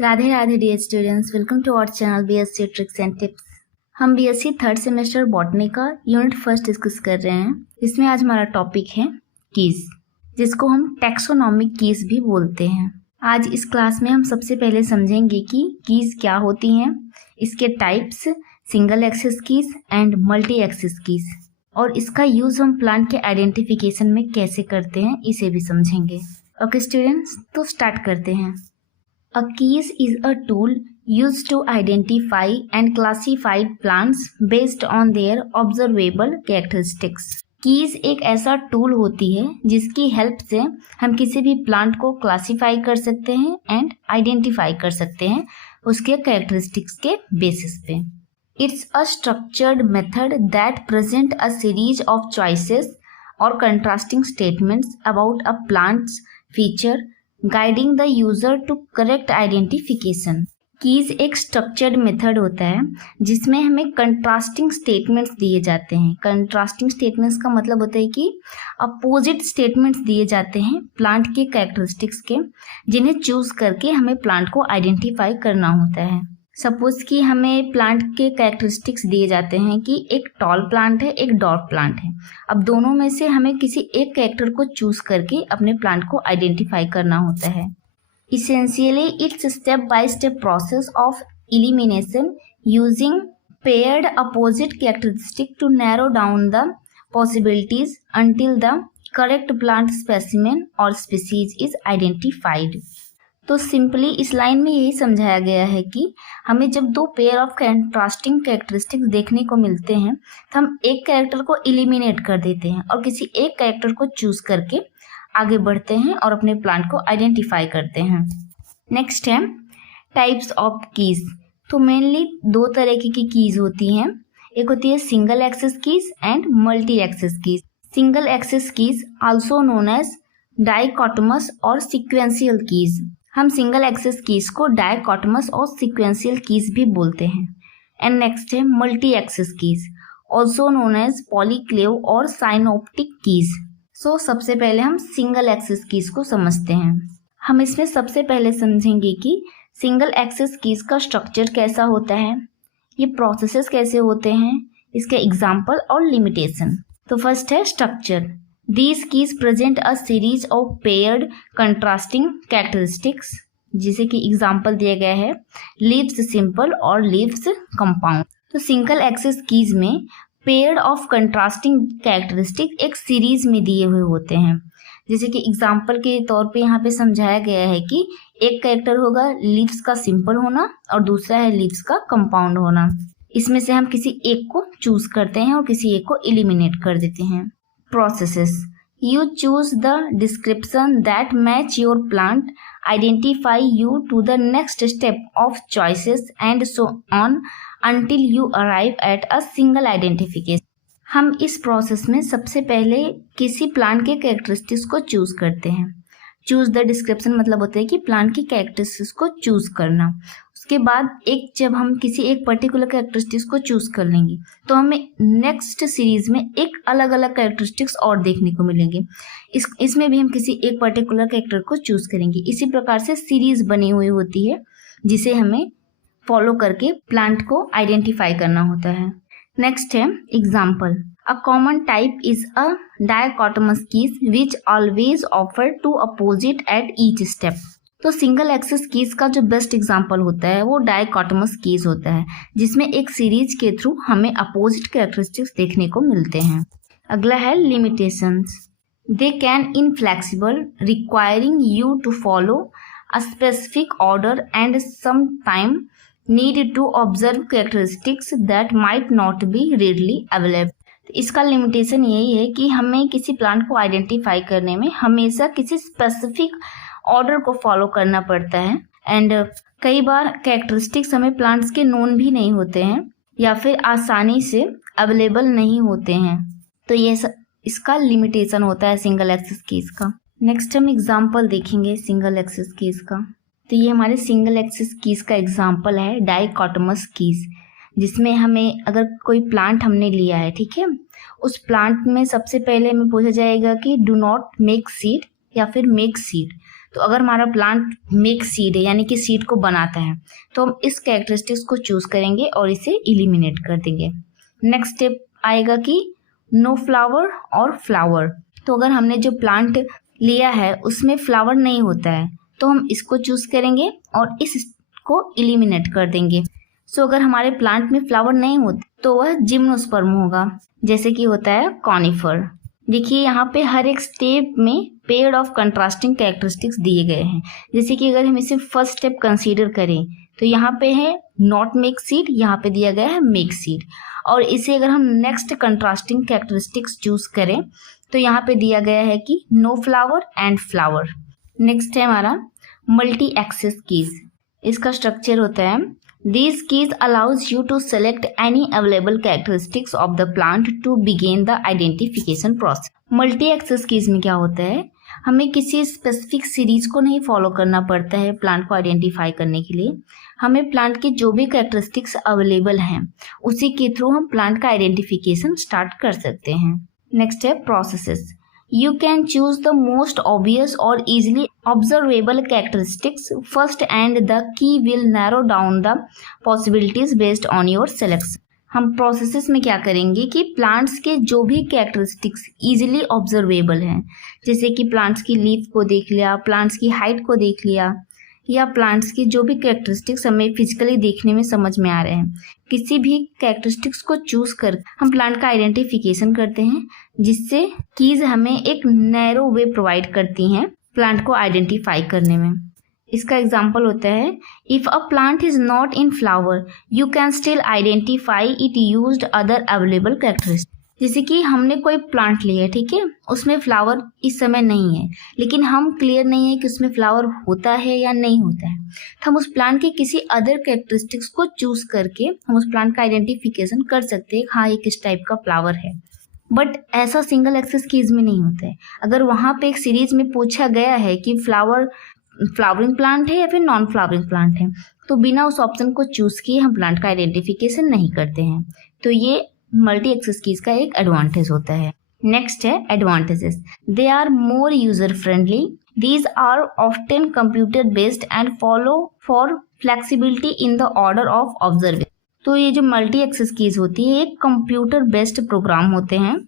Radhe Radhe dear students, welcome to our channel BSc tricks and tips. हम BSc third semester botany का unit first discuss कर रहे हैं। इसमें आज हमारा टॉपिक है कीज, जिसको हम टैक्सोनॉमिक कीज भी बोलते हैं। आज इस क्लास में हम सबसे पहले समझेंगे कि कीज क्या होती हैं, इसके types, single access keys and multi access keys, और इसका यूज हम प्लांट के आइडेंटिफिकेशन में कैसे करते हैं इसे भी समझेंगे। ओके स्टूडेंट्स, तो स्टार्ट करते हैं। A keys is a tool used to identify and classify plants based on their observable characteristics. Keys एक ऐसा टूल होती है जिसकी हेल्प से हम किसी भी प्लांट को क्लासीफाई कर सकते हैं एंड आइडेंटिफाई कर सकते हैं उसके कैरेक्टरिस्टिक्स के बेसिस पे। It's a structured method that present a series of choices और contrasting statements about a plant's feature, guiding the user to correct identification. Keys एक स्ट्रक्चर्ड मेथड होता है जिसमें हमें कंट्रास्टिंग स्टेटमेंट्स दिए जाते हैं। कंट्रास्टिंग स्टेटमेंट्स का मतलब होता है कि अपोजिट स्टेटमेंट्स दिए जाते हैं प्लांट के कैरेक्टरिस्टिक्स के, जिन्हें चूज करके हमें प्लांट को आइडेंटिफाई करना होता है। सपोज कि हमें प्लांट के कैरेक्टरिस्टिक्स दिए जाते हैं कि एक टॉल प्लांट है, एक डॉर्फ प्लांट है। अब दोनों में से हमें किसी एक कैरेक्टर को चूज करके अपने प्लांट को आइडेंटिफाई करना होता है। Essentially it's step by step process of elimination using paired opposite characteristic to narrow down the possibilities until the correct plant specimen और स्पीसीज इज आइडेंटिफाइड। तो सिंपली इस लाइन में यही समझाया गया है कि हमें जब दो पेयर ऑफ कंट्रास्टिंग कैरेक्टरिस्टिक्स देखने को मिलते हैं तो हम एक कैरेक्टर को एलिमिनेट कर देते हैं और किसी एक कैरेक्टर को चूज करके आगे बढ़ते हैं और अपने प्लांट को आइडेंटिफाई करते हैं। नेक्स्ट है टाइप्स ऑफ कीज। तो मेनली दो तरह की कीज होती हैं, एक होती है single access keys and multi access keys. Single access keys also known as dichotomous और सीक्वेंशियल कीज। हम सिंगल एक्सेस कीज को डाइकोटोमस और सीक्वेंशियल कीज भी बोलते हैं। एंड नेक्स्ट है multi access keys, also known as polyclave और synoptic keys. सो सबसे पहले हम सिंगल एक्सेस कीज को समझते हैं। हम इसमें सबसे पहले समझेंगे कि सिंगल एक्सेस कीज का स्ट्रक्चर कैसा होता है, ये प्रोसेसेस कैसे होते हैं, इसके एग्जाम्पल और लिमिटेशन। तो फर्स्ट है structure. These keys present a series of paired contrasting characteristics, जिसे कि एग्जाम्पल दिया गया है लीव्स सिंपल और लीव्स कंपाउंड। तो सिंगल एक्सेस कीज में पेयर्ड ऑफ कंट्रास्टिंग कैरेक्टरिस्टिक एक सीरीज में दिए हुए होते हैं। जैसे कि एग्जाम्पल के तौर पे यहाँ पे समझाया गया है कि एक कैरेक्टर होगा लीव्स का सिंपल होना और दूसरा है लीव्स का कंपाउंड होना। इसमें से हम किसी एक को चूज करते हैं और किसी एक को एलिमिनेट कर देते हैं। Processes. You choose the description that match your plant, identify you to the next step of choices and so on until you arrive at a single identification. हम इस प्रोसेस में सबसे पहले किसी प्लांट के कैरेक्टरिस्टिक्स को चूज करते हैं। चूज द डिस्क्रिप्शन मतलब होता है कि प्लांट की कैरेक्टरिस्टिक्स को चूज करना। उसके बाद जब हम किसी एक पर्टिकुलर कैरेक्टरिस्टिक्स को चूज कर लेंगे तो हमें नेक्स्ट सीरीज में एक अलग अलग कैरेक्टरिस्टिक्स और देखने को मिलेंगे। इसमें भी हम किसी एक पर्टिकुलर कैरेक्टर को चूज करेंगे। इसी प्रकार से सीरीज बनी हुई होती है जिसे हमें फॉलो करके प्लांट को आइडेंटिफाई करना होता है। नेक्स्ट है example. A common type is a dichotomous keys which always offer two opposite at each step. तो सिंगल एक्सेस कीज का जो बेस्ट एग्जांपल होता है वो डाइकोटोमस कीज होता है, जिसमें एक सीरीज के थ्रू हमें अपोजिट कैरेक्टरिस्टिक्स देखने को मिलते हैं। अगला है limitations. They can inflexible requiring you to follow a specific order and sometimes need to observe characteristics that might not be readily available. इसका लिमिटेशन यही है कि हमें किसी प्लांट को आइडेंटिफाई करने में हमेशा किसी स्पेसिफिक ऑर्डर को फॉलो करना पड़ता है एंड कई बार कैरेक्टरिस्टिक्स हमें प्लांट्स के नोन भी नहीं होते हैं या फिर आसानी से अवेलेबल नहीं होते हैं। तो ये इसका लिमिटेशन होता है सिंगल एक्सेस कीज का। नेक्स्ट हम एग्जांपल देखेंगे सिंगल एक्सेस कीज का। तो ये हमारे सिंगल एक्सेस कीज का एग्जांपल है डाइकोटोमस कीज, जिसमें हमें अगर कोई प्लांट हमने लिया है, ठीक है, उस प्लांट में सबसे पहले हमें पूछा जाएगा कि डू नॉट मेक सीड या फिर मेक सीड। तो अगर हमारा प्लांट मेक सीड है यानी कि सीड को बनाता है तो हम इस कैरेक्टरिस्टिक्स को चूज करेंगे और इसे एलिमिनेट कर देंगे। नेक्स्ट स्टेप आएगा कि नो फ्लावर और फ्लावर। तो अगर हमने जो प्लांट लिया है उसमें फ्लावर नहीं होता है तो हम इसको चूज करेंगे और इसको एलिमिनेट कर देंगे। सो अगर हमारे प्लांट में फ्लावर नहीं होते तो वह जिम्नोस्पर्म होगा, जैसे कि होता है कॉनिफर। देखिए यहाँ पे हर एक स्टेप में पेयर ऑफ कंट्रास्टिंग कैरेक्टरिस्टिक्स दिए गए हैं। जैसे कि अगर हम इसे फर्स्ट स्टेप कंसीडर करें तो यहाँ पे है नॉट मेक सीड, यहाँ पे दिया गया है मेक सीड। और इसे अगर हम नेक्स्ट कंट्रास्टिंग कैरेक्टरिस्टिक्स चूज करें तो यहाँ पे दिया गया है कि no flower and flower. Next है हमारा मल्टी एक्सेस कीज। इसका स्ट्रक्चर होता है These keys allows you to select any available characteristics of the plant to begin the identification process. Multi access keys में क्या होता है, हमें किसी स्पेसिफिक सीरीज को नहीं फॉलो करना पड़ता है प्लांट को आइडेंटिफाई करने के लिए। हमें प्लांट के जो भी कैरेक्टरिस्टिक्स अवेलेबल हैं उसी के थ्रू हम प्लांट का आइडेंटिफिकेशन स्टार्ट कर सकते हैं। नेक्स्ट है processes. You can choose the most obvious or easily observable characteristics first and the key will narrow down the possibilities based on your selection. हम प्रोसेसेस में क्या करेंगे कि प्लांट्स के जो भी कैरेक्टरिस्टिक्स इजीली ऑब्जर्वेबल हैं, जैसे कि प्लांट्स की लीफ को देख लिया, प्लांट्स की हाइट को देख लिया, या प्लांट्स की जो भी कैरेक्टरिस्टिक्स हमें फिजिकली देखने में समझ में आ रहे हैं, किसी भी कैरेक्टरिस्टिक्स को चूज कर हम प्लांट का आइडेंटिफिकेशन करते हैं, जिससे कीज हमें एक नैरो वे प्रोवाइड करती हैं प्लांट को आइडेंटिफाई करने में। इसका एग्जाम्पल होता है if a plant is not in flower you can still identify it used other available characteristics. जैसे कि हमने कोई प्लांट लिया है, ठीक है, उसमें फ्लावर इस समय नहीं है, लेकिन हम क्लियर नहीं है कि उसमें फ्लावर होता है या नहीं होता है, तो हम उस प्लांट के किसी अदर कैरेक्टरिस्टिक्स को चूज करके हम उस प्लांट का आइडेंटिफिकेशन कर सकते हैं, हाँ ये किस टाइप का फ्लावर है। बट ऐसा सिंगल एक्सेस कीज में नहीं होता है। अगर वहाँ पे एक सीरीज में पूछा गया है कि फ्लावरिंग प्लांट है या फिर नॉन फ्लावरिंग प्लांट है, तो बिना उस ऑप्शन को चूज किए हम प्लांट का आइडेंटिफिकेशन नहीं करते हैं। तो ये मल्टी एक्सेस कीज का एक एडवांटेज होता है। नेक्स्ट है advantages. They are more user friendly, these are often computer based and follow for flexibility in the order of observation. तो ये जो मल्टी एक्सेस कीज होती है एक कंप्यूटर बेस्ड प्रोग्राम होते हैं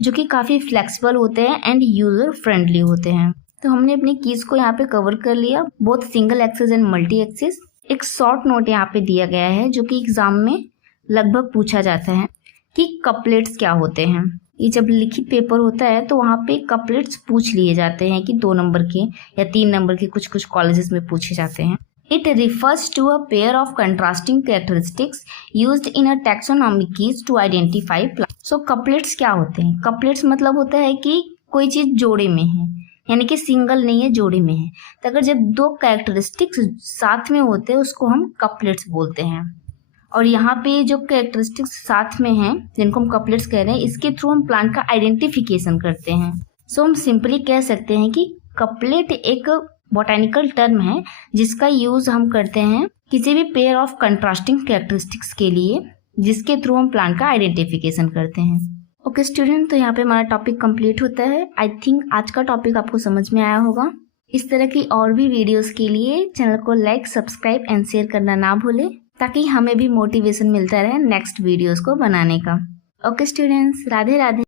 जो कि काफी फ्लेक्सिबल होते हैं एंड यूजर फ्रेंडली होते हैं। तो हमने अपनी कीज को यहाँ पे कवर कर लिया, both single access and multi access. एक शॉर्ट नोट यहाँ पे दिया गया है जो कि एग्जाम में लगभग पूछा जाता है कि कपलेट्स क्या होते हैं। ये जब लिखित पेपर होता है तो वहाँ पे कपलेट्स पूछ लिए जाते हैं कि 2 नंबर के या 3 नंबर के कुछ कॉलेजेस में पूछे जाते हैं। It refers to a pair of contrasting characteristics used in a taxonomic keys to identify plant. So couplets क्या होते हैं? कपलेट्स मतलब होता है कि कोई चीज जोड़े में है, यानी कि सिंगल नहीं है, जोड़े में है। तो अगर जब 2 कैरेक्टरिस्टिक्स साथ में होते हैं उसको हम कपलेट्स बोलते हैं। और यहाँ पे जो कैरेक्टरिस्टिक्स साथ में हैं जिनको हम कपलेट्स कह रहे हैं, इसके थ्रू हम प्लांट का आइडेंटिफिकेशन करते हैं। सो हम सिंपली कह सकते हैं कि कपलेट एक बॉटैनिकल टर्म है जिसका यूज हम करते हैं किसी भी पेयर ऑफ कंट्रास्टिंग कैरेक्टरिस्टिक्स के लिए, जिसके थ्रू हम प्लांट का आइडेंटिफिकेशन करते हैं। ओके स्टूडेंट, तो यहाँ पे हमारा टॉपिक कंप्लीट होता है। आई थिंक आज का टॉपिक आपको समझ में आया होगा। इस तरह की और भी वीडियोस के लिए चैनल को लाइक, सब्सक्राइब एंड शेयर करना ना भूलें, ताकि हमें भी मोटिवेशन मिलता रहे नेक्स्ट वीडियोस को बनाने का। Okay students, Radhe Radhe.